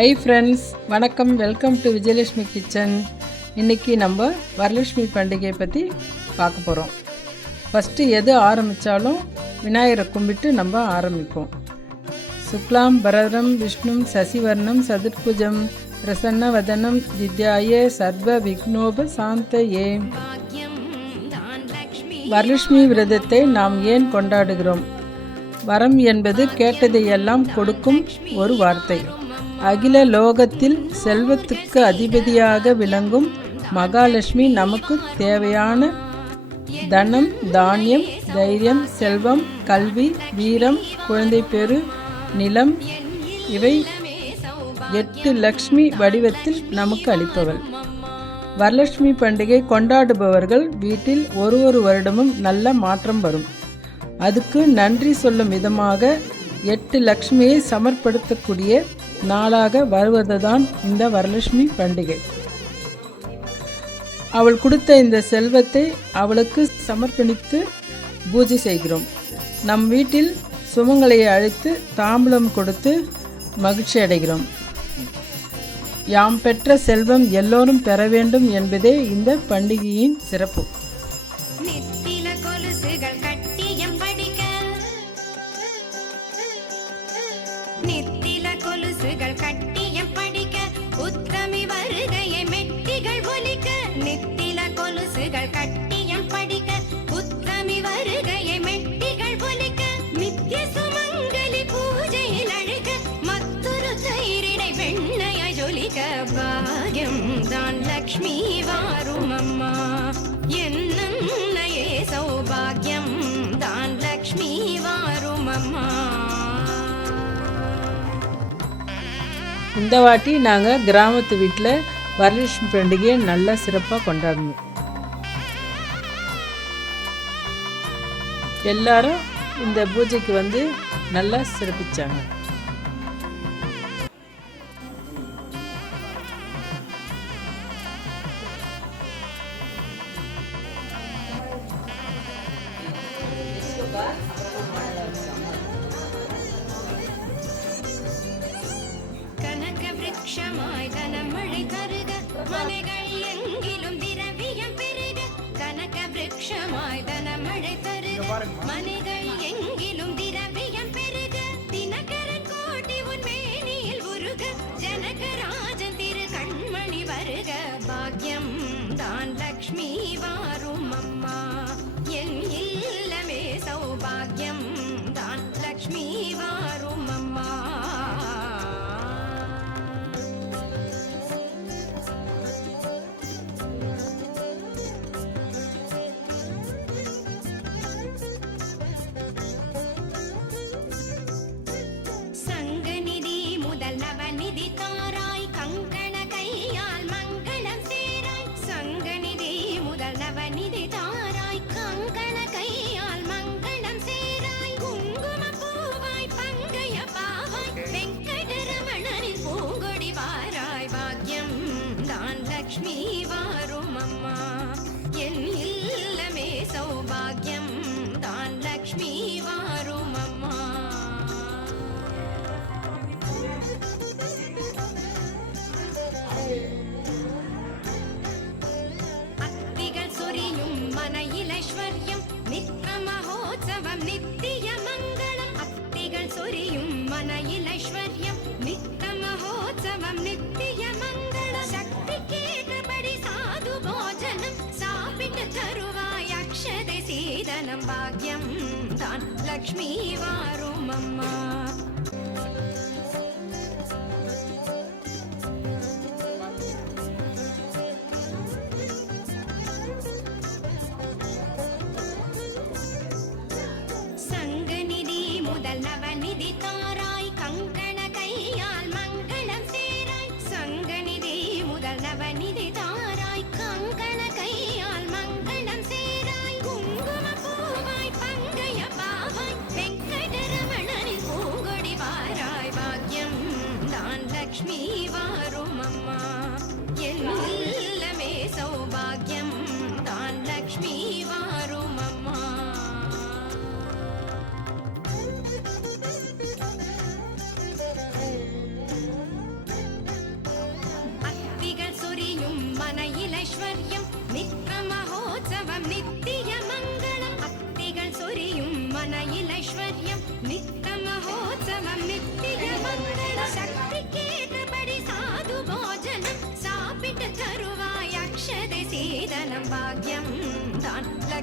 Hi friends, வணக்கம். Welcome to Vijayalakshmi kitchen. இன்றைக்கி நம்ம வரலட்சுமி பண்டிகையை பற்றி பார்க்க போகிறோம். ஃபஸ்ட்டு எது ஆரம்பித்தாலும் விநாயகரை கும்பிட்டு நம்ம ஆரம்பிப்போம். சுக்லாம் பரதரம் விஷ்ணும் சசிவர்ணம் சதுர்புஜம் பிரசன்ன வதனம் தித்யாயே சர்வ விக்னோப சாந்தயே. வரலட்சுமி விரதத்தை நாம் ஏன் கொண்டாடுகிறோம்? வரம் என்பது கேட்டதையெல்லாம் கொடுக்கும் ஒரு வார்த்தை. அகில லோகத்தில் செல்வத்துக்கு அதிபதியாக விளங்கும் மகாலட்சுமி நமக்கு தேவையான தனம், தானியம், தைரியம், செல்வம், கல்வி, வீரம், குழந்தை பேறு, நிலம், இவை 8 லக்ஷ்மி வடிவத்தில் நமக்கு அளிப்பவள். வரலட்சுமி பண்டிகை கொண்டாடுபவர்கள் வீட்டில் ஒரு வருடமும் நல்ல மாற்றம் வரும். அதுக்கு நன்றி சொல்லும் விதமாக 8 லக்ஷ்மியை சமர்ப்படுத்தக்கூடிய நாளாக வருவதுதான் இந்த வரலட்சுமி பண்டிகை. அவள் கொடுத்த இந்த செல்வத்தை அவளுக்கு சமர்ப்பணித்து பூஜை செய்கிறோம். நம் வீட்டில் சுமங்கலையை அழைத்து தாம்பூலம் கொடுத்து மகிழ்ச்சி அடைகிறோம். யாம் பெற்ற செல்வம் எல்லோரும் பெற வேண்டும் என்பதே இந்த பண்டிகையின் சிறப்பு. நித்தில கொலுசுகள் கட்டியம் படிக்க உத்தமி வருகையை மெட்டிகள் ஒலிக்க. நித்தில கொலுசுகள் கட்டியம் படிக்க உத்தமி வருகையை மெட்டிகள் ஒலிக்க. நித்திய சுமங்கலி பூஜையில் அழுக மற்றொரு தைரிடை வெண்ணையாய் ஜொலிக்க. பாகியம் தான் லக்ஷ்மி வாரும் அம்மா, என்னையே சௌபாகியம் தான் லக்ஷ்மி வாரும் அம்மா. இந்த வாட்டி நாங்கள் கிராமத்து வீட்டில் வரலட்சுமி பண்டிகையை நல்லா சிறப்பாக கொண்டாடணும். எல்லாரும் இந்த பூஜைக்கு வந்து நல்லா சிறப்பிச்சாங்க. கனமழை தருக மலைகள் எங்கிலும் திரவியம் பெருக. கனக விருட்சமாய் தனமழை தருக மலைகள் எங்கிலும் திரவியம் பெருக. தினகரன் கோட்டி உன் மேனியில் உருக. ஜனகராஜன் திரு கண்மணி வருக. பாக்யம் தான் லக்ஷ்மி வாரும் அம்மா, என் இல்லமே சௌபாகியம் தான் லக்ஷ்மி வாரும் அம்மா. நவநிதி தாராய் கங்கண கையால் மங்களம் சேராய். சங்கநிதி முதல் நவநிதி தாராய் கங்கண கையால் மங்களம் சேராய். குங்கும பூவாய் பங்கைய பாவாய் வெங்கடரமணனின் பூங்கொடி வாராய். பாக்யம் தான் லக்ஷ்மி வாரும் அம்மா, என் இல்லமே சௌபாகியம் தான் லக்ஷ்மி வாரும் அம்மா. அத்திகள் சொரியும் மனையிலைஸ்வர்யம் நித்த மகோத்சவம் நித்திய மங்களம். அத்திகள் சொரியும் மனையிலைஸ்வர்யம் நித்த மகோத்சவம் நித்திய மங்களம். சக்தி கேட்டபடி சாது போஜனம் சாப்பிட்டு தருவாய் அக்ஷதை சீதனம். பாக்யம் தான் லக்ஷ்மி வாரும் அம்மா. நவநிதி தாராய் கங்கண கையால் மங்களம் சேராய். சங்கநிதி முதல் நவநிதி தாராய் கங்கண கையால் மங்களம் சேராய். குங்கும பூவாய் பங்கைய பாவாய் வெங்கடரமணனின் பூங்கொடி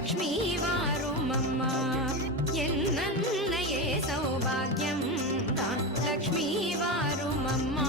லக்ஷ்மி வாரும் அம்மா என் நன்னையே சௌபாகியம் தான் லக்ஷ்மி வாரும் அம்மா